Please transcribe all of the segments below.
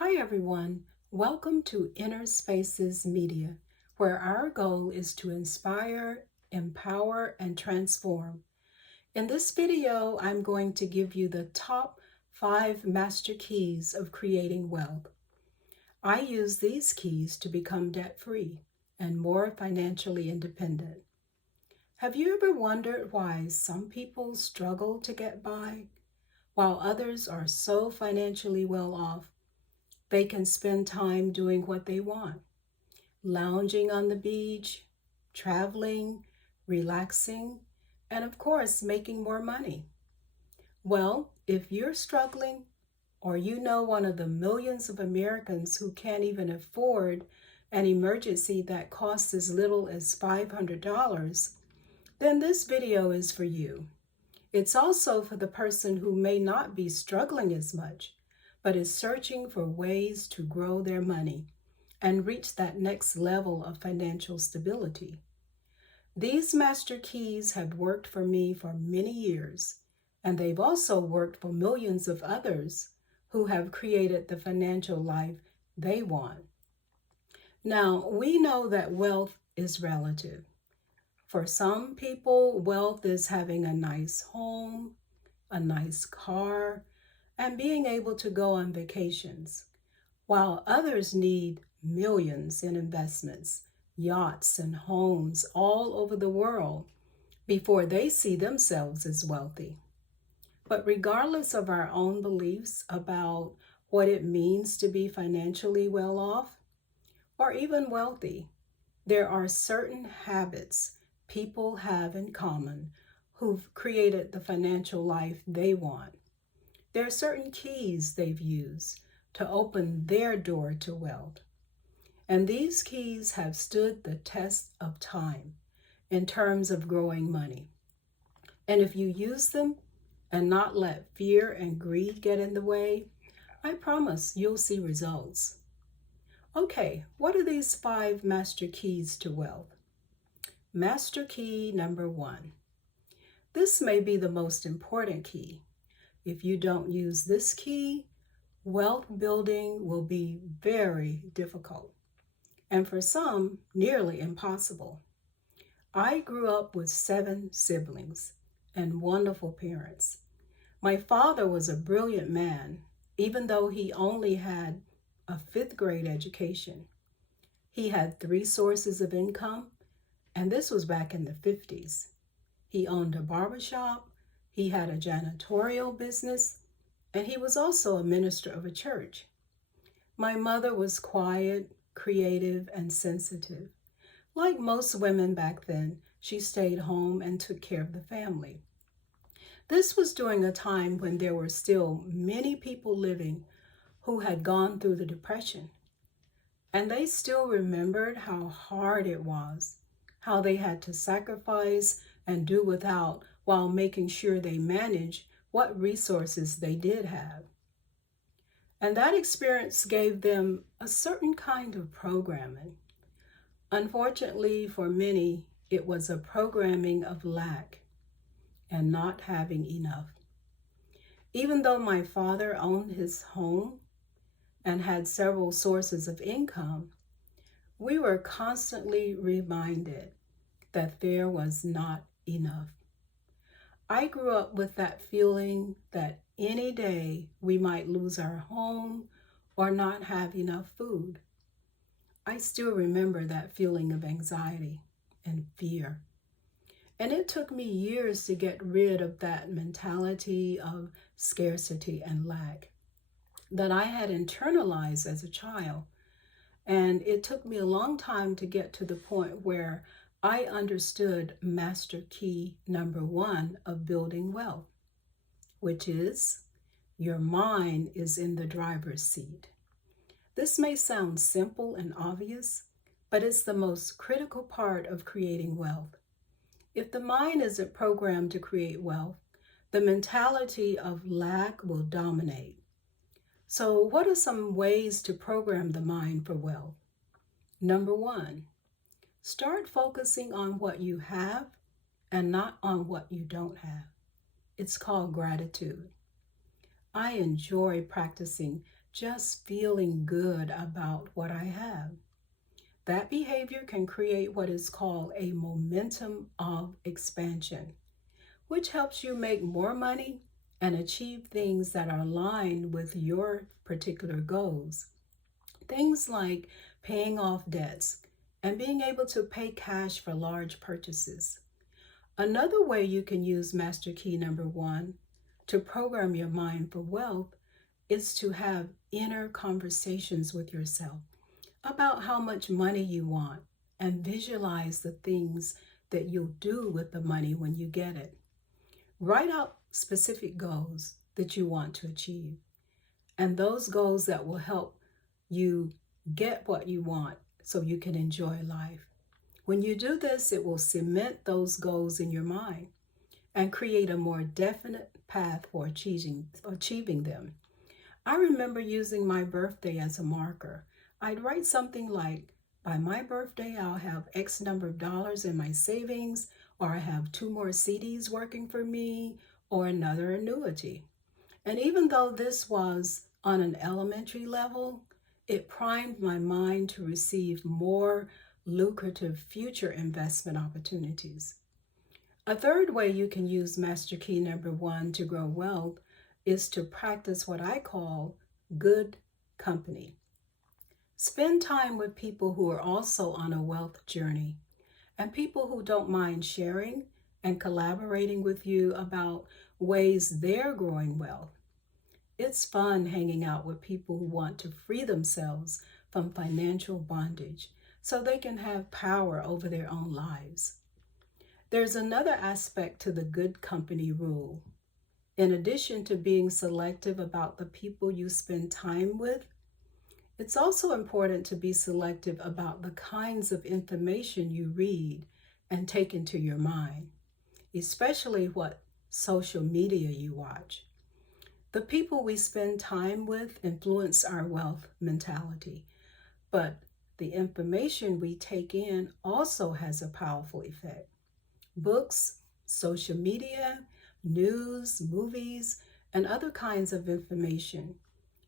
Hi, everyone. Welcome to Inner Spaces Media, where our goal is to inspire, empower, and transform. In this video, I'm going to give you the top 5 master keys of creating wealth. I use these keys to become debt-free and more financially independent. Have you ever wondered why some people struggle to get by, while others are so financially well off they can spend time doing what they want, lounging on the beach, traveling, relaxing, and of course, making more money? Well, if you're struggling, or you know one of the millions of Americans who can't even afford an emergency that costs as little as $500, then this video is for you. It's also for the person who may not be struggling as much, but is searching for ways to grow their money and reach that next level of financial stability. These master keys have worked for me for many years, and they've also worked for millions of others who have created the financial life they want. Now, we know that wealth is relative. For some people, wealth is having a nice home, a nice car, and being able to go on vacations, while others need millions in investments, yachts, and homes all over the world before they see themselves as wealthy. But regardless of our own beliefs about what it means to be financially well off or even wealthy, there are certain habits people have in common who've created the financial life they want. There are certain keys they've used to open their door to wealth. And these keys have stood the test of time in terms of growing money. And if you use them and not let fear and greed get in the way, I promise you'll see results. Okay, what are these 5 master keys to wealth? Master key number 1. This may be the most important key. If you don't use this key, wealth building will be very difficult, and for some, nearly impossible. I grew up with 7 siblings and wonderful parents. My father was a brilliant man, even though he only had a 5th grade education. He had 3 sources of income, and this was back in the 50s. He owned a barbershop, he had a janitorial business, and he was also a minister of a church. My mother was quiet, creative, and sensitive. Like most women back then, she stayed home and took care of the family. This was during a time when there were still many people living who had gone through the Depression, and they still remembered how hard it was, how they had to sacrifice and do without while making sure they managed what resources they did have. And that experience gave them a certain kind of programming. Unfortunately, for many, it was a programming of lack and not having enough. Even though my father owned his home and had several sources of income, we were constantly reminded that there was not enough. I grew up with that feeling that any day we might lose our home or not have enough food. I still remember that feeling of anxiety and fear. And it took me years to get rid of that mentality of scarcity and lack that I had internalized as a child. And it took me a long time to get to the point where I understood master key number 1 of building wealth, which is your mind is in the driver's seat. This may sound simple and obvious, but it's the most critical part of creating wealth. If the mind isn't programmed to create wealth, the mentality of lack will dominate. So, what are some ways to program the mind for wealth? Number 1, start focusing on what you have and not on what you don't have. It's called gratitude. I enjoy practicing just feeling good about what I have. That behavior can create what is called a momentum of expansion, which helps you make more money and achieve things that are aligned with your particular goals. Things like paying off debts and being able to pay cash for large purchases. Another way you can use Master Key number 1 to program your mind for wealth is to have inner conversations with yourself about how much money you want and visualize the things that you'll do with the money when you get it. Write out specific goals that you want to achieve and those goals that will help you get what you want so you can enjoy life. When you do this, it will cement those goals in your mind and create a more definite path for achieving them. I remember using my birthday as a marker. I'd write something like, by my birthday, I'll have X number of dollars in my savings, or I have 2 more CDs working for me, or another annuity. And even though this was on an elementary level, it primed my mind to receive more lucrative future investment opportunities. A third way you can use Master Key number 1 to grow wealth is to practice what I call good company. Spend time with people who are also on a wealth journey and people who don't mind sharing and collaborating with you about ways they're growing wealth. It's fun hanging out with people who want to free themselves from financial bondage so they can have power over their own lives. There's another aspect to the good company rule. In addition to being selective about the people you spend time with, it's also important to be selective about the kinds of information you read and take into your mind, especially what social media you watch. The people we spend time with influence our wealth mentality, but the information we take in also has a powerful effect. Books, social media, news, movies, and other kinds of information,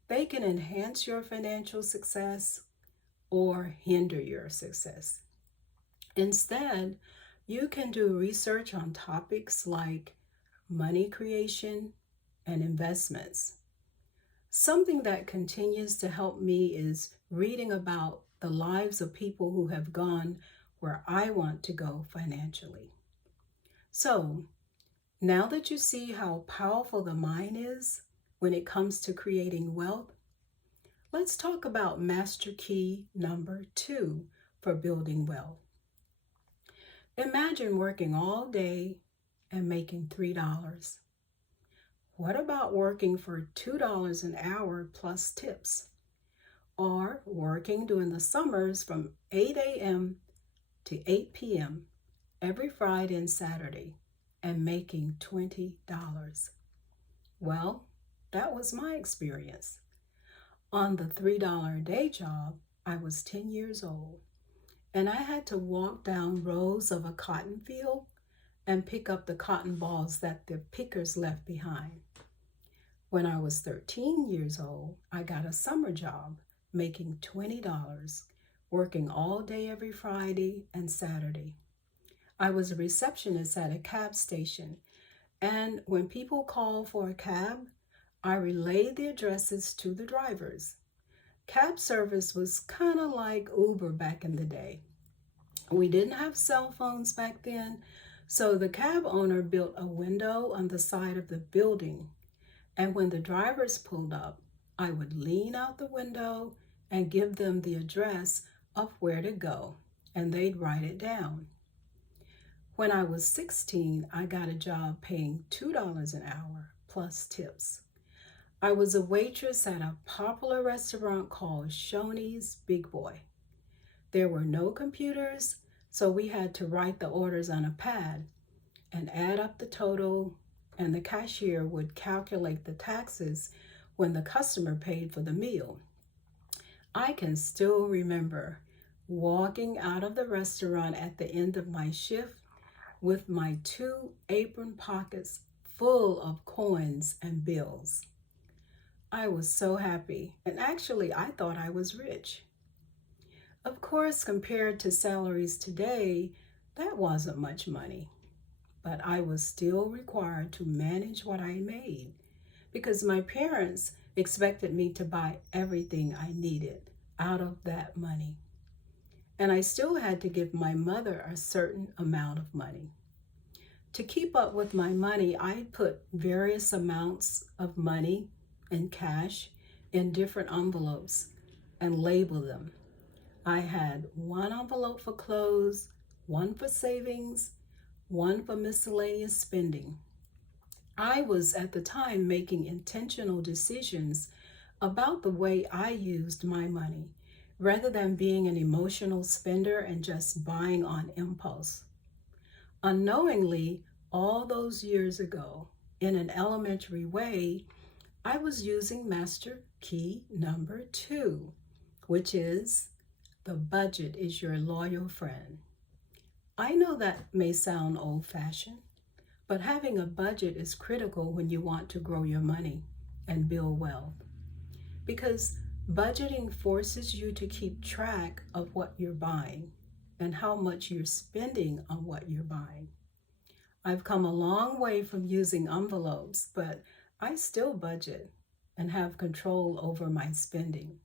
they can enhance your financial success or hinder your success. Instead, you can do research on topics like money creation and investments. Something that continues to help me is reading about the lives of people who have gone where I want to go financially. So, now that you see how powerful the mind is when it comes to creating wealth, let's talk about Master Key number 2 for building wealth. Imagine working all day and making $3. What about working for $2 an hour plus tips? Or working during the summers from 8 a.m. to 8 p.m. every Friday and Saturday and making $20? Well, that was my experience. On the $3 a day job, I was 10 years old, and I had to walk down rows of a cotton field and pick up the cotton balls that the pickers left behind. When I was 13 years old, I got a summer job making $20, working all day every Friday and Saturday. I was a receptionist at a cab station, and when people called for a cab, I relayed the addresses to the drivers. Cab service was kind of like Uber back in the day. We didn't have cell phones back then, so the cab owner built a window on the side of the building, and when the drivers pulled up, I would lean out the window and give them the address of where to go, and they'd write it down. When I was 16, I got a job paying $2 an hour plus tips. I was a waitress at a popular restaurant called Shoney's Big Boy. There were no computers, so we had to write the orders on a pad and add up the total, and the cashier would calculate the taxes when the customer paid for the meal. I can still remember walking out of the restaurant at the end of my shift with my 2 apron pockets full of coins and bills. I was so happy, and actually, I thought I was rich. Of course, compared to salaries today, that wasn't much money, but I was still required to manage what I made because my parents expected me to buy everything I needed out of that money. And I still had to give my mother a certain amount of money. To keep up with my money, I put various amounts of money and cash in different envelopes and labeled them. I had one envelope for clothes, one for savings, one for miscellaneous spending. I was at the time making intentional decisions about the way I used my money rather than being an emotional spender and just buying on impulse. Unknowingly, all those years ago, in an elementary way, I was using master key number 2, which is the budget is your loyal friend. I know that may sound old fashioned, but having a budget is critical when you want to grow your money and build wealth because budgeting forces you to keep track of what you're buying and how much you're spending on what you're buying. I've come a long way from using envelopes, but I still budget and have control over my spending.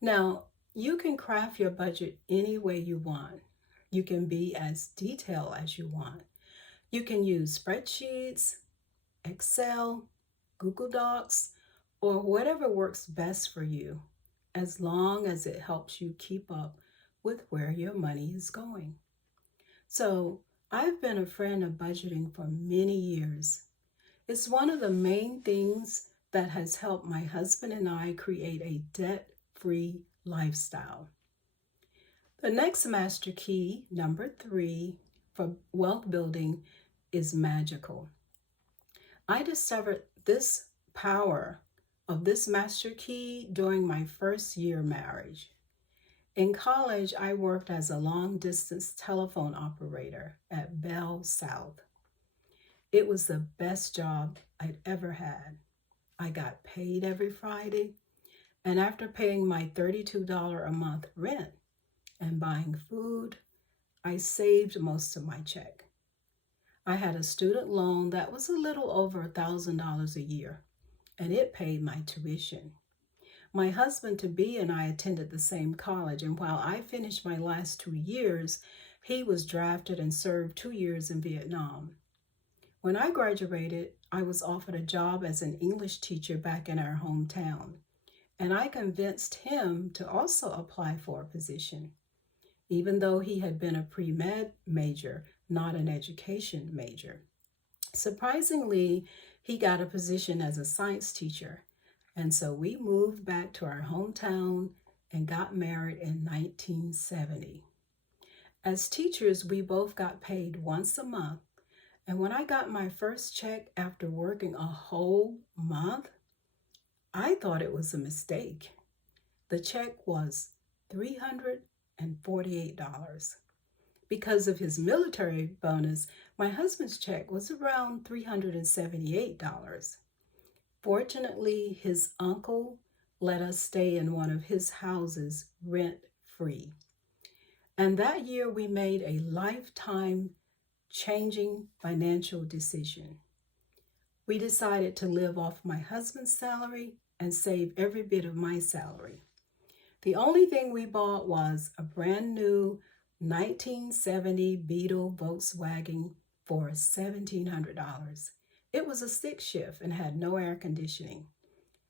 Now, you can craft your budget any way you want. You can be as detailed as you want. You can use spreadsheets, Excel, Google Docs, or whatever works best for you, as long as it helps you keep up with where your money is going. So, I've been a friend of budgeting for many years. It's one of the main things that has helped my husband and I create a debt-free lifestyle. The next master key, number 3, for wealth building is magical. I discovered this power of this master key during my first year marriage. In college, I worked as a long distance telephone operator at Bell South. It was the best job I'd ever had. I got paid every Friday, and after paying my $32 a month rent and buying food, I saved most of my check. I had a student loan that was a little over $1,000 a year, and it paid my tuition. My husband-to-be and I attended the same college, and while I finished my last 2 years, he was drafted and served 2 years in Vietnam. When I graduated, I was offered a job as an English teacher back in our hometown, and I convinced him to also apply for a position, even though he had been a pre-med major, not an education major. Surprisingly, he got a position as a science teacher, and so we moved back to our hometown and got married in 1970. As teachers, we both got paid once a month, and when I got my first check after working a whole month, I thought it was a mistake. The check was $348. Because of his military bonus, my husband's check was around $378. Fortunately, his uncle let us stay in one of his houses rent-free. And that year we made a lifetime changing financial decision. We decided to live off my husband's salary and save every bit of my salary. The only thing we bought was a brand new 1970 Beetle Volkswagen for $1,700. It was a stick shift and had no air conditioning.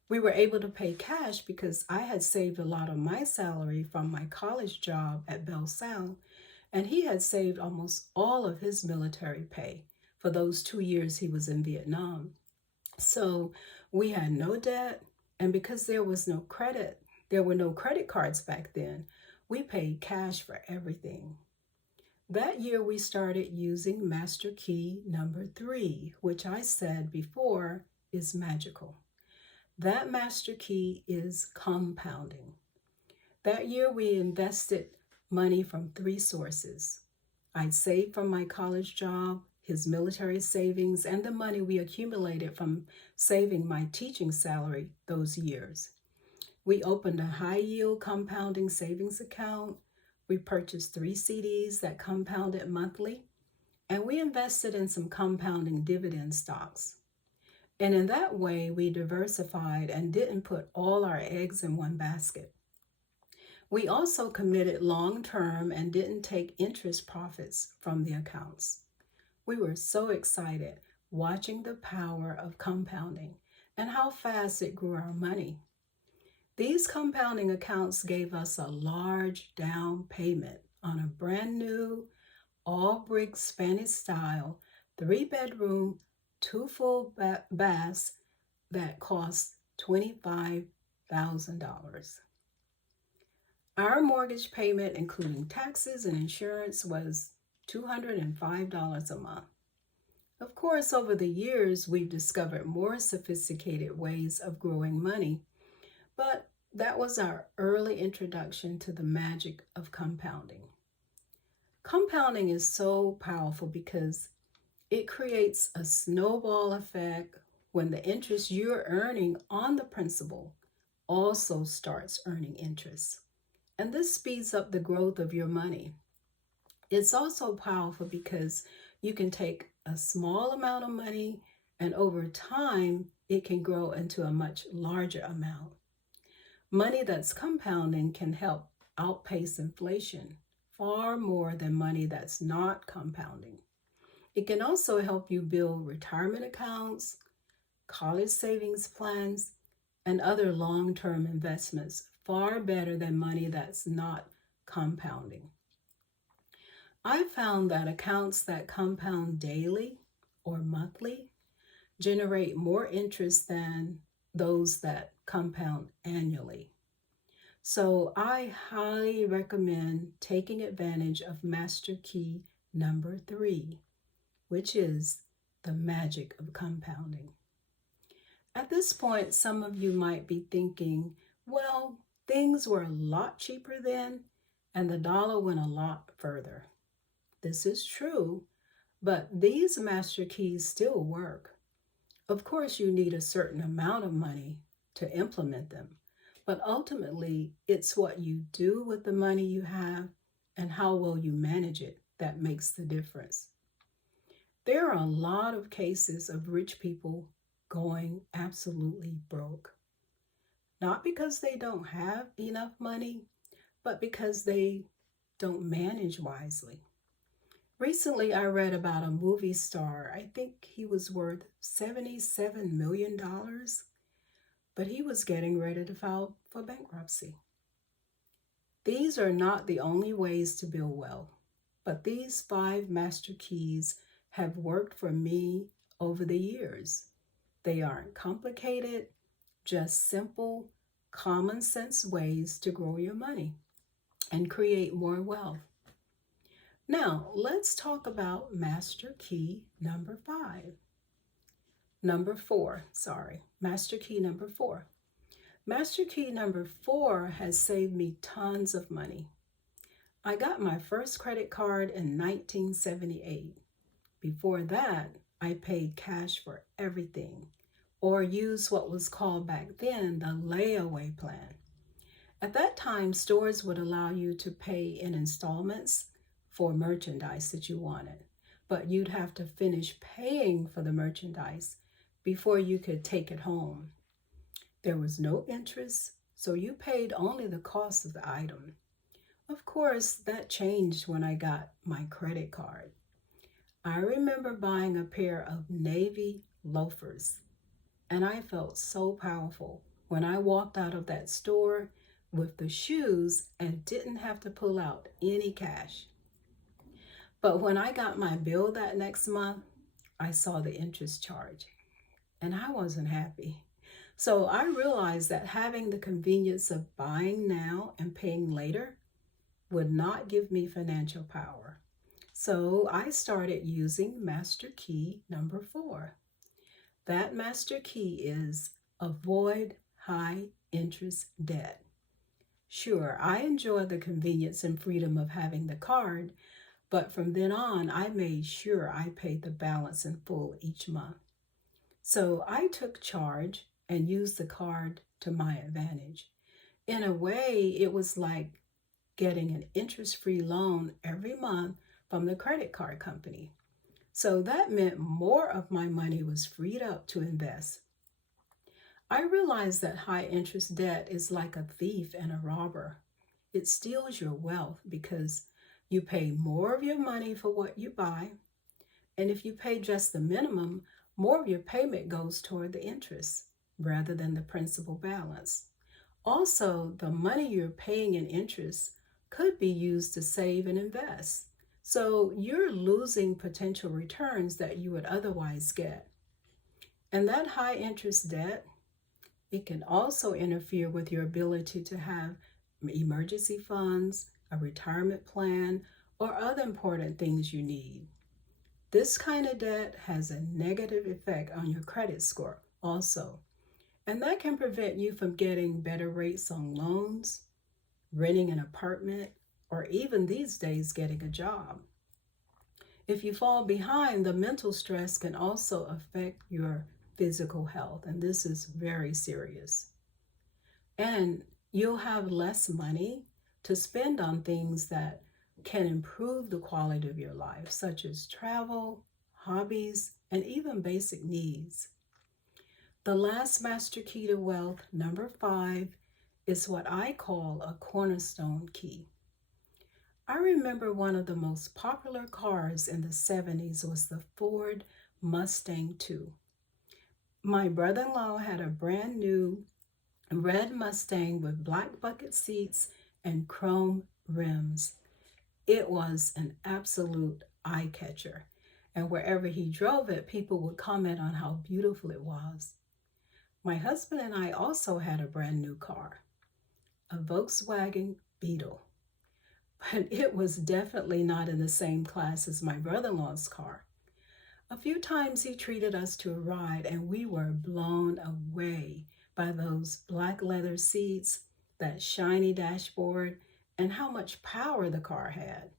We were able to pay cash because I had saved a lot of my salary from my college job at Bell South, and he had saved almost all of his military pay for those 2 years he was in Vietnam. So we had no debt, and because there were no credit cards back then, we paid cash for everything. That year we started using master key number 3, which I said before is magical. That master key is compounding. That year we invested money from 3 sources. I'd saved from my college job his military savings, and the money we accumulated from saving my teaching salary those years. We opened a high yield compounding savings account. We purchased 3 CDs that compounded monthly, and we invested in some compounding dividend stocks. And in that way, we diversified and didn't put all our eggs in one basket. We also committed long term and didn't take interest profits from the accounts. We were so excited watching the power of compounding and how fast it grew our money. These compounding accounts gave us a large down payment on a brand new, all brick Spanish style, 3-bedroom, 2 full baths that cost $25,000. Our mortgage payment, including taxes and insurance, was $205 a month. Of course, over the years, we've discovered more sophisticated ways of growing money, but that was our early introduction to the magic of compounding. Compounding is so powerful because it creates a snowball effect when the interest you're earning on the principal also starts earning interest. And this speeds up the growth of your money. It's also powerful because you can take a small amount of money and over time it can grow into a much larger amount. Money that's compounding can help outpace inflation far more than money that's not compounding. It can also help you build retirement accounts, college savings plans, and other long-term investments far better than money that's not compounding. I found that accounts that compound daily or monthly generate more interest than those that compound annually. So I highly recommend taking advantage of Master Key number 3, which is the magic of compounding. At this point, some of you might be thinking, well, things were a lot cheaper then, and the dollar went a lot further. This is true, but these master keys still work. Of course, you need a certain amount of money to implement them, but ultimately, it's what you do with the money you have and how well you manage it that makes the difference. There are a lot of cases of rich people going absolutely broke. Not because they don't have enough money, but because they don't manage wisely. Recently, I read about a movie star. I think he was worth $77 million, but he was getting ready to file for bankruptcy. These are not the only ways to build wealth, but these 5 master keys have worked for me over the years. They aren't complicated, just simple, common sense ways to grow your money and create more wealth. Now, let's talk about master key number 4. Master key number 4. Master key number 4 has saved me tons of money. I got my first credit card in 1978. Before that, I paid cash for everything, or used what was called back then the layaway plan. At that time, stores would allow you to pay in installments for merchandise that you wanted, but you'd have to finish paying for the merchandise before you could take it home. There was no interest, so you paid only the cost of the item. Of course, that changed when I got my credit card. I remember buying a pair of navy loafers, and I felt so powerful when I walked out of that store with the shoes and didn't have to pull out any cash. But when I got my bill that next month, I saw the interest charge, and I wasn't happy. So I realized that having the convenience of buying now and paying later would not give me financial power. So I started using master key number 4. That master key is avoid high interest debt. Sure, I enjoy the convenience and freedom of having the card, But from then on, I made sure I paid the balance in full each month. So I took charge and used the card to my advantage. In a way, it was like getting an interest-free loan every month from the credit card company. So that meant more of my money was freed up to invest. I realized that high interest debt is like a thief and a robber. It steals your wealth because you pay more of your money for what you buy, and if you pay just the minimum, more of your payment goes toward the interest rather than the principal balance. Also, the money you're paying in interest could be used to save and invest. So you're losing potential returns that you would otherwise get. And that high interest debt, it can also interfere with your ability to have emergency funds, a retirement plan, or other important things you need. This kind of debt has a negative effect on your credit score also, and that can prevent you from getting better rates on loans, renting an apartment, or even these days getting a job. If you fall behind, the mental stress can also affect your physical health, and this is very serious. And you'll have less money to spend on things that can improve the quality of your life, such as travel, hobbies, and even basic needs. The last master key to wealth, number 5, is what I call a cornerstone key. I remember one of the most popular cars in the 70s was the Ford Mustang II. My brother-in-law had a brand new red Mustang with black bucket seats and chrome rims. It was an absolute eye catcher, and wherever he drove it, people would comment on how beautiful it was. My husband and I also had a brand new car, a Volkswagen Beetle, but it was definitely not in the same class as my brother-in-law's car. A few times he treated us to a ride, and we were blown away by those black leather seats, that shiny dashboard, and how much power the car had.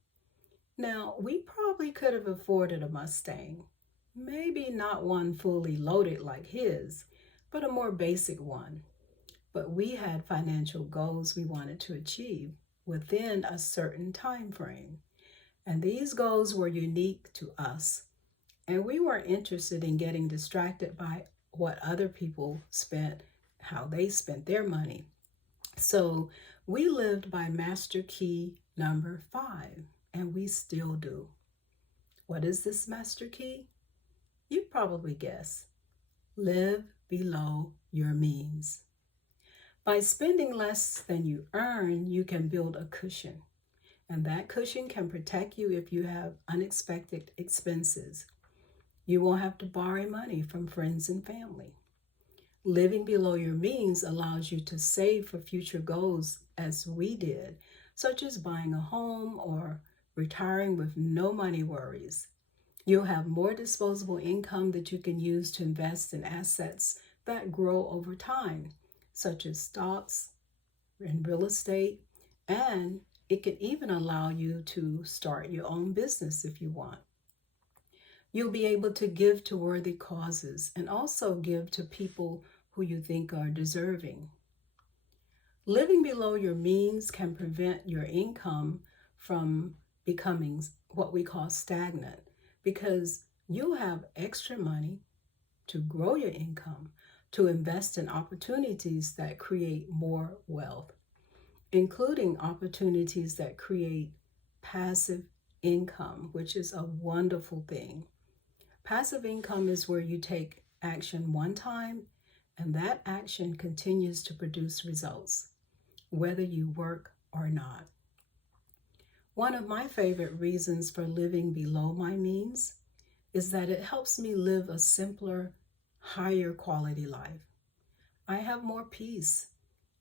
Now, we probably could have afforded a Mustang, maybe not one fully loaded like his, but a more basic one. But we had financial goals we wanted to achieve within a certain time frame, and these goals were unique to us. And we weren't interested in getting distracted by what other people spent, how they spent their money. So we lived by master key number 5, and we still do. What is this master key? You'd probably guess. Live below your means. By spending less than you earn, you can build a cushion. And that cushion can protect you if you have unexpected expenses. You won't have to borrow money from friends and family. Living below your means allows you to save for future goals, as we did, such as buying a home or retiring with no money worries. You'll have more disposable income that you can use to invest in assets that grow over time, such as stocks and real estate, and it can even allow you to start your own business if you want. You'll be able to give to worthy causes and also give to people who you think are deserving. Living below your means can prevent your income from becoming what we call stagnant, because you'll have extra money to grow your income, to invest in opportunities that create more wealth, including opportunities that create passive income, which is a wonderful thing. Passive income is where you take action one time and that action continues to produce results, whether you work or not. One of my favorite reasons for living below my means is that it helps me live a simpler, higher quality life. I have more peace,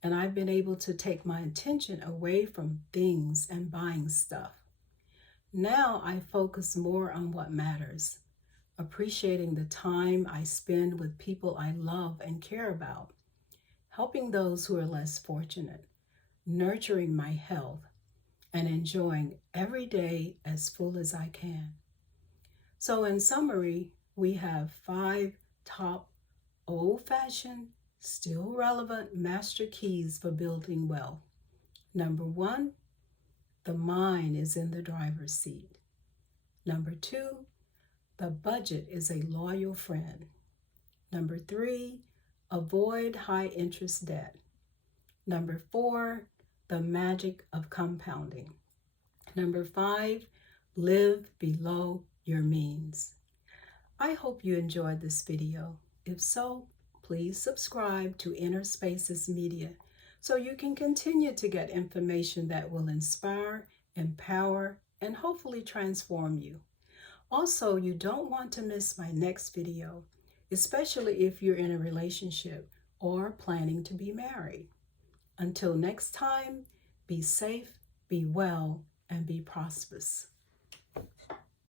and I've been able to take my attention away from things and buying stuff. Now I focus more on what matters, appreciating the time I spend with people I love and care about, helping those who are less fortunate, nurturing my health, and enjoying every day as full as I can. So in summary, we have 5 top old-fashioned, still relevant master keys for building wealth. Number 1, the mind is in the driver's seat. Number 2, the budget is a loyal friend. Number 3, avoid high interest debt. Number 4, the magic of compounding. Number 5, live below your means. I hope you enjoyed this video. If so, please subscribe to Inner Spaces Media so you can continue to get information that will inspire, empower, and hopefully transform you. Also, you don't want to miss my next video, especially if you're in a relationship or planning to be married. Until next time, be safe, be well, and be prosperous.